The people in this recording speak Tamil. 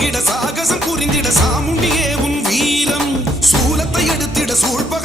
இறங்கிட சாகசம் புரிந்திட சாமுண்டியே உன் வீரம். சூலத்தை எடுத்திட சூழ்ப